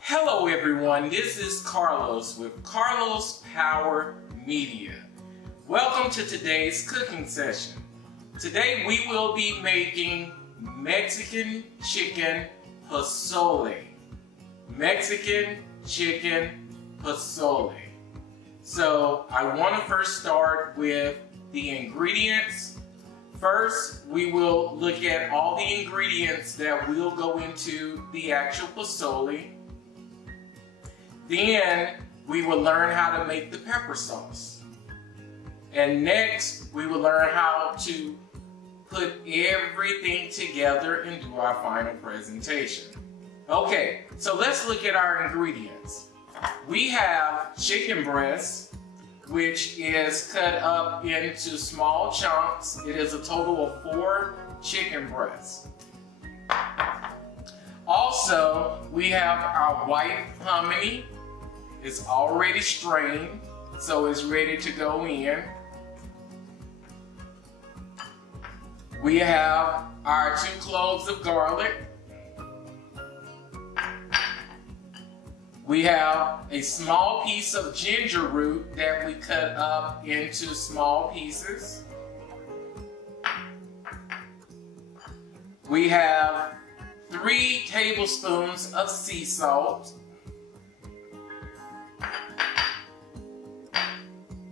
Hello everyone, this is Carlos with Carlos Power Media. Welcome to today's cooking session. Today we will be making Mexican chicken posole. Mexican chicken posole. So I want to first start with the ingredients. First, we will look at all the ingredients that will go into the actual posole. Then we will learn how to make the pepper sauce. And next, we will learn how to put everything together and do our final presentation. Okay, so let's look at our ingredients. We have chicken breast, which is cut up into small chunks. It is a total of 4 chicken breasts. Also, we have our white hominy. It's already strained, so it's ready to go in. We have our 2 cloves of garlic. We have a small piece of ginger root that we cut up into small pieces. We have 3 tablespoons of sea salt.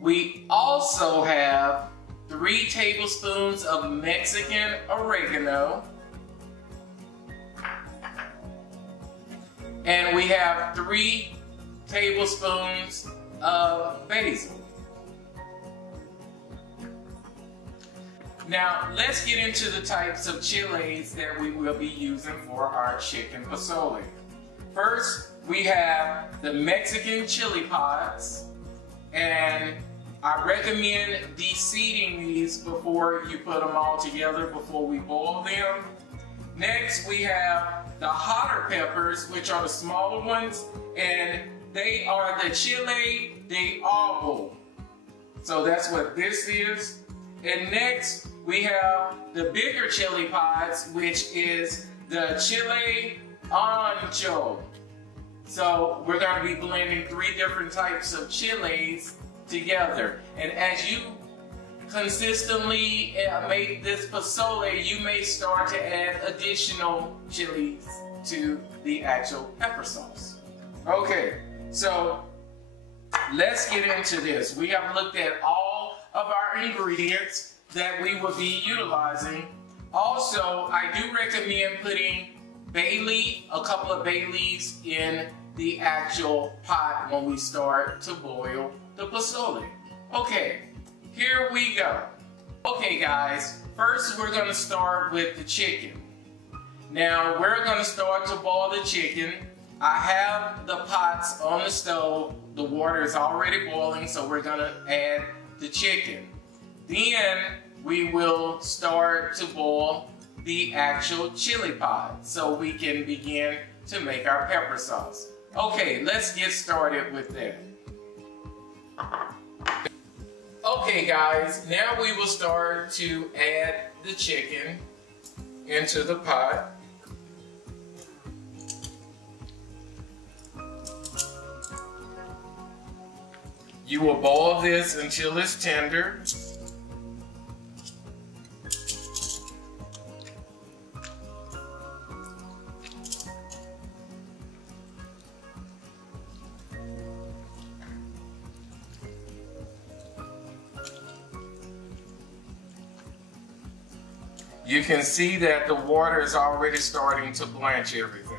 We also have 3 tablespoons of Mexican oregano. And we have 3 tablespoons of basil. Now, let's get into the types of chilies that we will be using for our chicken posole. First, we have the Mexican chili pods, and I recommend de-seeding these before you put them all together before we boil them. Next, we have the hotter peppers, which are the smaller ones, and they are the Chile de Arbol. So that's what this is. And next, we have the bigger chili pods, which is the Chile Ancho. So we're going to be blending 3 different types of chilies together. And as you consistently make this posole, you may start to add additional chilies to the actual pepper sauce. Okay, so let's get into this. We have looked at all of our ingredients that we will be utilizing. Also, I do recommend putting bay leaf, a couple of bay leaves in the actual pot when we start to boil the posole. Okay, here we go. Okay guys, first we're going to start with the chicken. Now we're going to start to boil the chicken. I have the pots on the stove. The water is already boiling, so we're going to add the chicken. Then we will start to boil the actual chili pod so we can begin to make our pepper sauce. Okay, let's get started with that. Okay guys, now we will start to add the chicken into the pot. You will boil this until it's tender. You can see that the water is already starting to blanch everything.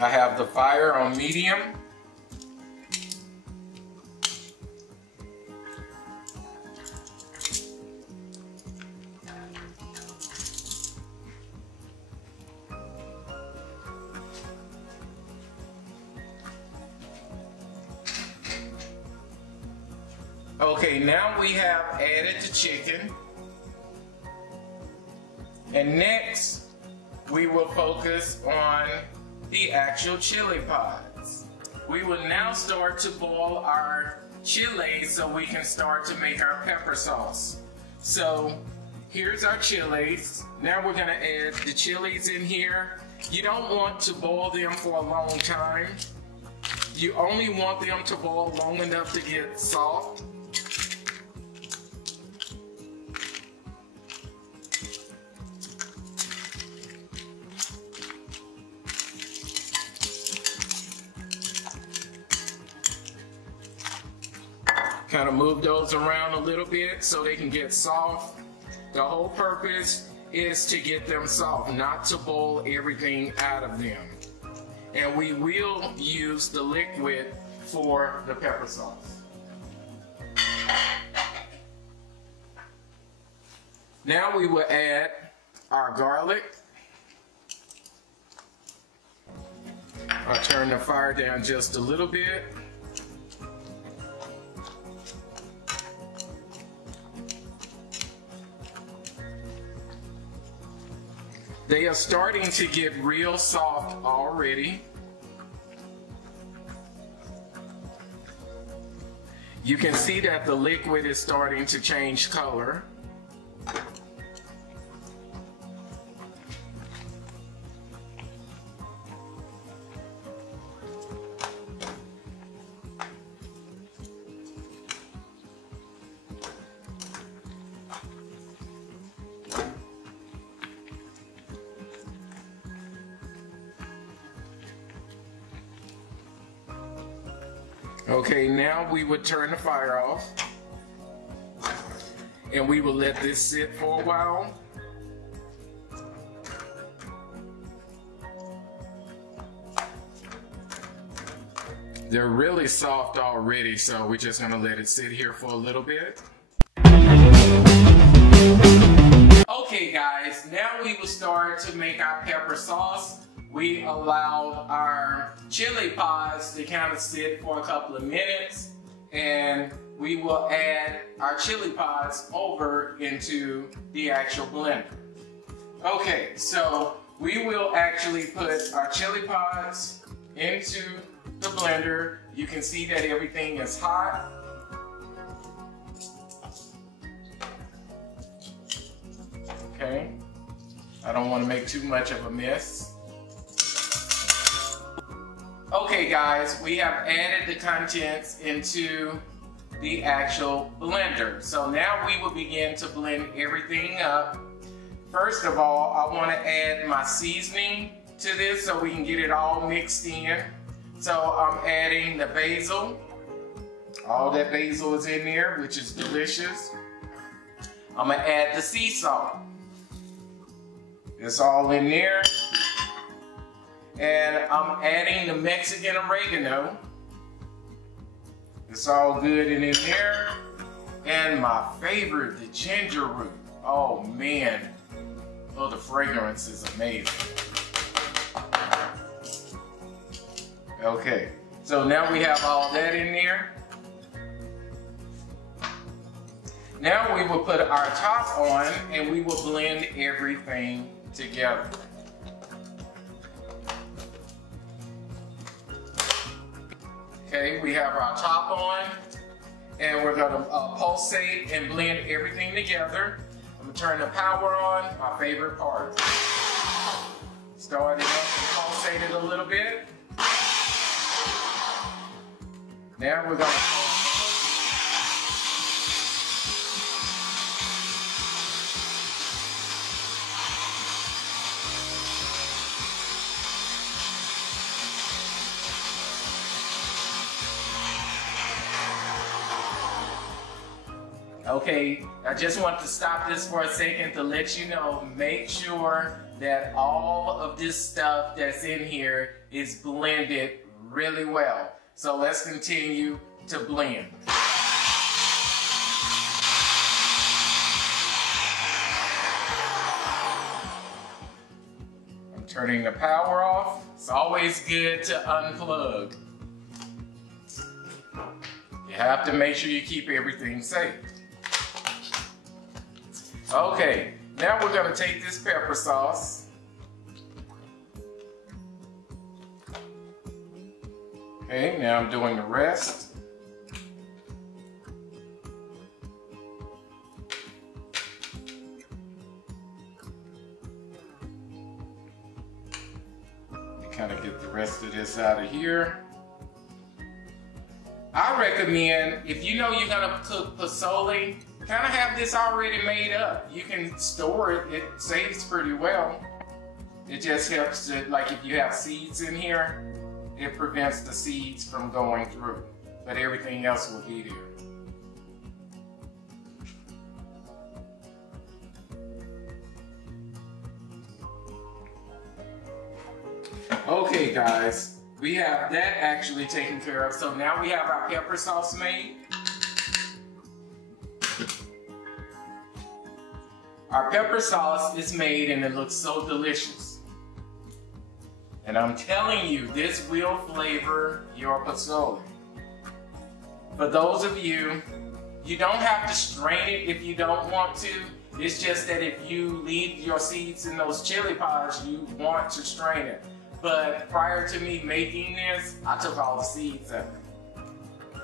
I have the fire on medium. Okay, now we have added the chicken. And next, we will focus on the actual chili pods. We will now start to boil our chili so we can start to make our pepper sauce. So here's our chilies. Now we're gonna add the chilies in here. You don't want to boil them for a long time. You only want them to boil long enough to get soft. Kind of move those around a little bit so they can get soft. The whole purpose is to get them soft, not to boil everything out of them. And we will use the liquid for the pepper sauce. Now we will add our garlic. I'll turn the fire down just a little bit. They are starting to get real soft already. You can see that the liquid is starting to change color. Okay, now we would turn the fire off and we will let this sit for a while. They're really soft already, so we're just gonna let it sit here for a little bit. Okay guys, now we will start to make our pepper sauce. We allowed our chili pods to kind of sit for a couple of minutes, and we will add our chili pods over into the actual blender. Okay, so we will actually put our chili pods into the blender. You can see that everything is hot. Okay, I don't want to make too much of a mess. Okay guys, we have added the contents into the actual blender. So now we will begin to blend everything up. First of all, I want to add my seasoning to this so we can get it all mixed in. So I'm adding the basil. All that basil is in there, which is delicious. I'm going to add the sea salt. It's all in there. And I'm adding the Mexican oregano. It's all good in there. And my favorite, the ginger root. Oh man, oh, the fragrance is amazing. Okay, so now we have all that in there. Now we will put our top on and we will blend everything together. Okay, we have our top on, and we're going to pulsate and blend everything together. I'm going to turn the power on, my favorite part. Start it up and pulsate it a little bit. Now we're going to Okay, I just want to stop this for a second to let you know, make sure that all of this stuff that's in here is blended really well. So let's continue to blend. I'm turning the power off. It's always good to unplug. You have to make sure you keep everything safe. Okay, now we're going to take this pepper sauce. Okay, now I'm doing the rest. kind of get the rest of this out of here. I recommend, if you know you're gonna cook posole, kind of have this already made up. You can store it, it saves pretty well. It just helps to, like if you have seeds in here, it prevents the seeds from going through, but everything else will be there. Okay guys, we have that actually taken care of. So now we have our pepper sauce made. Our pepper sauce is made and it looks so delicious. And I'm telling you, this will flavor your posole. For those of you, you don't have to strain it if you don't want to. It's just that if you leave your seeds in those chili pods, you want to strain it. But prior to me making this, I took all the seeds out.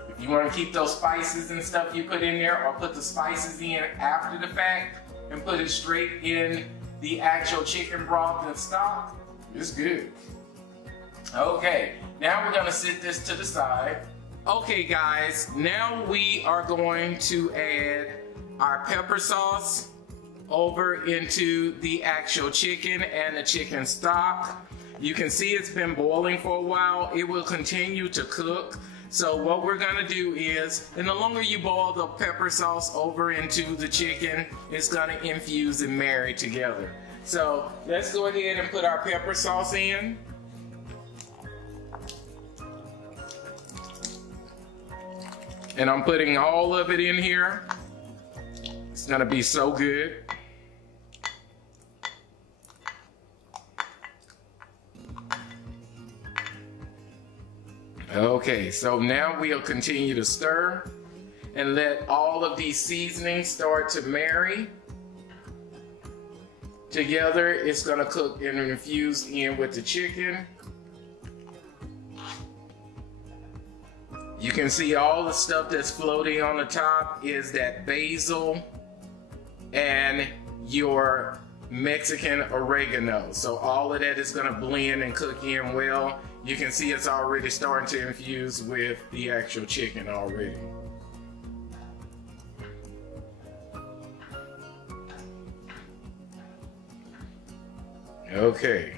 If you want to keep those spices and stuff you put in there, or put the spices in after the fact and put it straight in the actual chicken broth and stock, it's good. Okay, now we're gonna sit this to the side. Okay guys, now we are going to add our pepper sauce over into the actual chicken and the chicken stock. You can see it's been boiling for a while. It will continue to cook. So what we're gonna do is, and the longer you boil the pepper sauce over into the chicken, it's gonna infuse and marry together. So let's go ahead and put our pepper sauce in. And I'm putting all of it in here. It's gonna be so good. Okay, so now we'll continue to stir and let all of these seasonings start to marry together. It's gonna cook and infuse in with the chicken. You can see all the stuff that's floating on the top is that basil and your Mexican oregano. So all of that is gonna blend and cook in well. You can see it's already starting to infuse with the actual chicken already. Okay.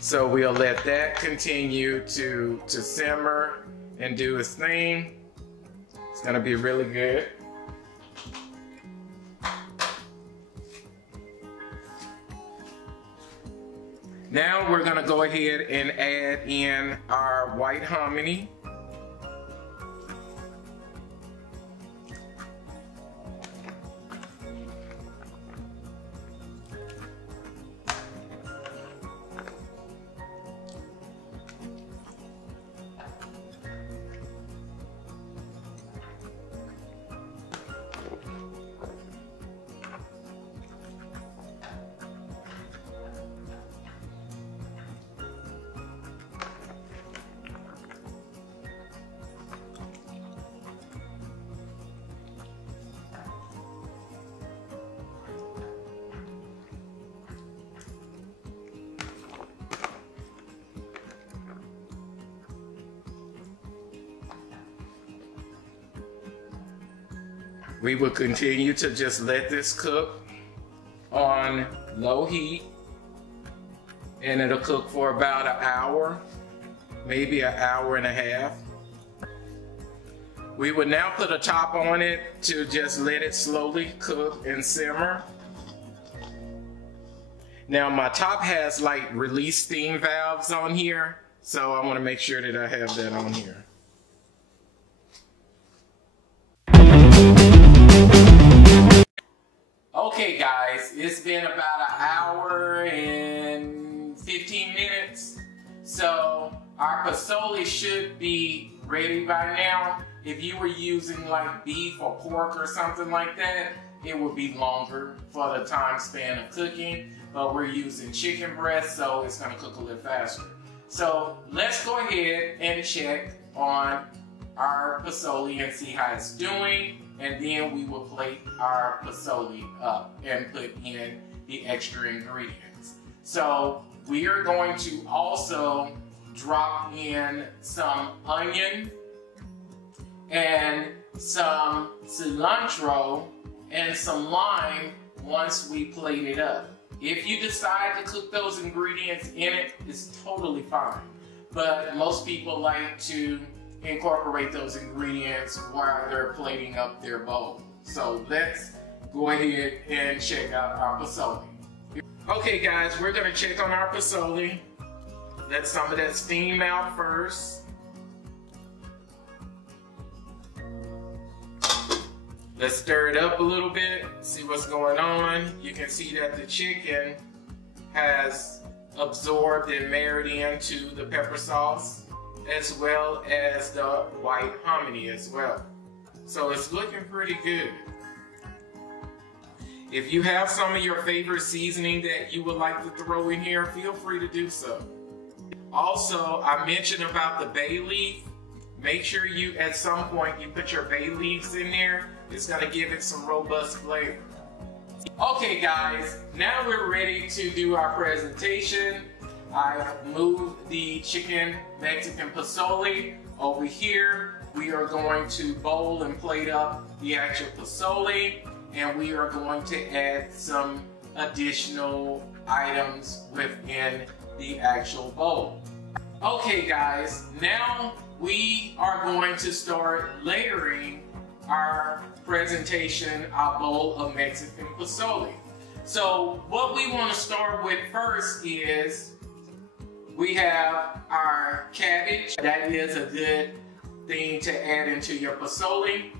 So we'll let that continue to simmer and do its thing. It's gonna be really good. Now we're gonna go ahead and add in our white hominy. We will continue to just let this cook on low heat, and it'll cook for about an hour, maybe an hour and a half. We would now put a top on it to just let it slowly cook and simmer. Now my top has like release steam valves on here, so I want to make sure that I have that on here. Okay guys, it's been about an hour and 15 minutes. So our posole should be ready by now. If you were using like beef or pork or something like that, it would be longer for the time span of cooking. But we're using chicken breast, so it's gonna cook a little faster. So let's go ahead and check on our posole and see how it's doing. And then we will plate our posole up and put in the extra ingredients. So we are going to also drop in some onion and some cilantro and some lime once we plate it up. If you decide to cook those ingredients in it, it's totally fine. But most people like to incorporate those ingredients while they're plating up their bowl. So let's go ahead and check out our posole. Okay guys, we're gonna check on our posole. Let some of that steam out first. Let's stir it up a little bit, see what's going on. You can see that the chicken has absorbed and married into the pepper sauce, as well as the white hominy as well. So it's looking pretty good. If you have some of your favorite seasoning that you would like to throw in here, feel free to do so. Also, I mentioned about the bay leaf. Make sure you, at some point, you put your bay leaves in there. It's gonna give it some robust flavor. Okay guys, now we're ready to do our presentation. I've moved the chicken Mexican posole over here. We are going to bowl and plate up the actual posole, and we are going to add some additional items within the actual bowl. Okay guys, now we are going to start layering our presentation, our bowl of Mexican posole. So what we want to start with first is we have our cabbage. That is a good thing to add into your posole.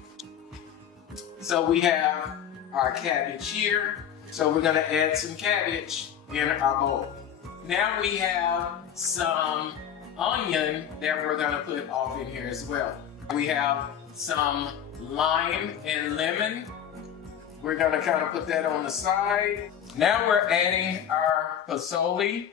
So we have our cabbage here. So we're going to add some cabbage in our bowl. Now we have some onion that we're going to put off in here as well. We have some lime and lemon. We're going to kind of put that on the side. Now we're adding our posole.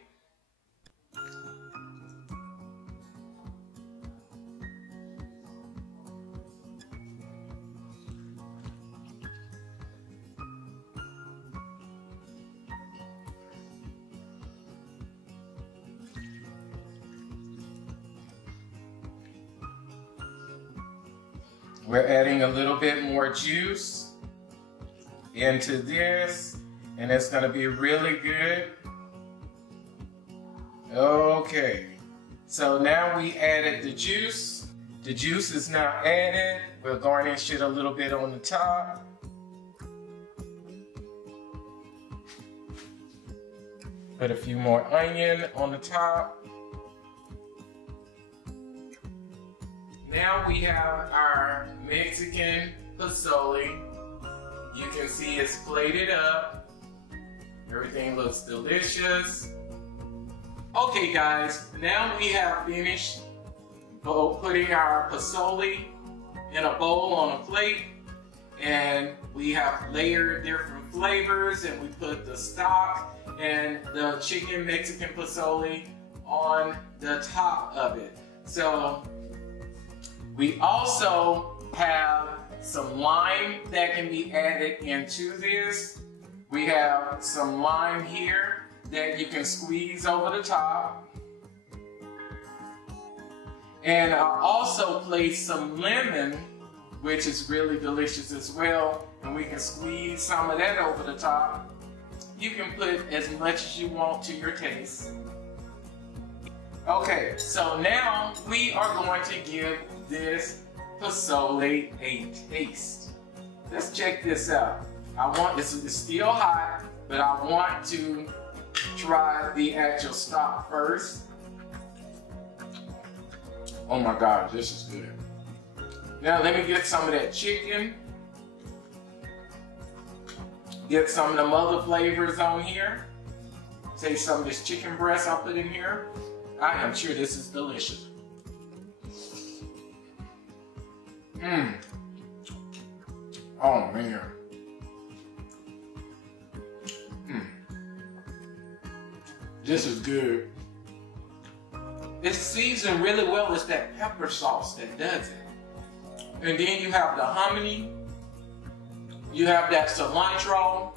We're adding a little bit more juice into this, and it's going to be really good. Okay, so now we added the juice. The juice is now added. We'll garnish it a little bit on the top. Put a few more onion on the top. Now we have our Mexican posole. You can see it's plated up. Everything looks delicious. Okay guys, now we have finished putting our posole in a bowl on a plate, and we have layered different flavors, and we put the stock and the chicken Mexican posole on the top of it. So we also have some lime that can be added into this. We have some lime here that you can squeeze over the top. And I also placed some lemon, which is really delicious as well. And we can squeeze some of that over the top. You can put as much as you want to your taste. Okay, so now we are going to give this posole a taste. Let's check this out. It's still hot, but I want to try the actual stock first. Oh my God, this is good. Now let me get some of that chicken. Get some of them other flavors on here. Take some of this chicken breast I'll put in here. I am sure this is delicious. Oh man. This is good. It's seasoned really well. It's that pepper sauce that does it. And then you have the hominy. You have that cilantro.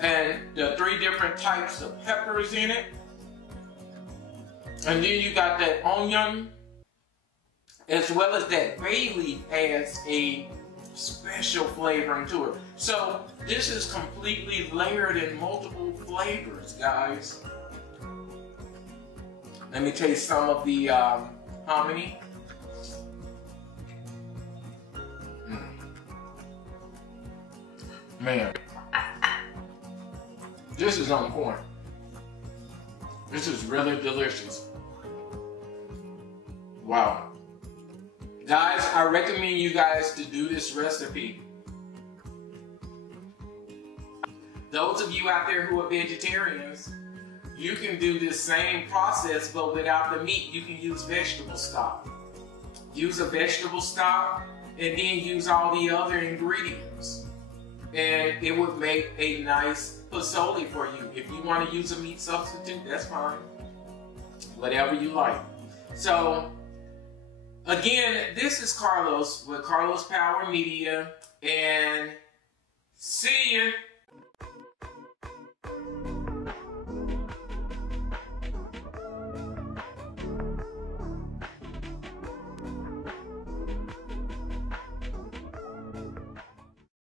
And the 3 different types of peppers in it. And then you got that onion, as well as that bay leaf adds a special flavoring to it. So this is completely layered in multiple flavors, guys. Let me taste some of the hominy. Man, this is on point. This is really delicious. Wow. Guys, I recommend you guys to do this recipe. Those of you out there who are vegetarians, you can do this same process, but without the meat. You can use vegetable stock. Use a vegetable stock and then use all the other ingredients. And it would make a nice posole for you. If you want to use a meat substitute, that's fine. Whatever you like. So, again, this is Carlos with Carlos Power Media, and see ya.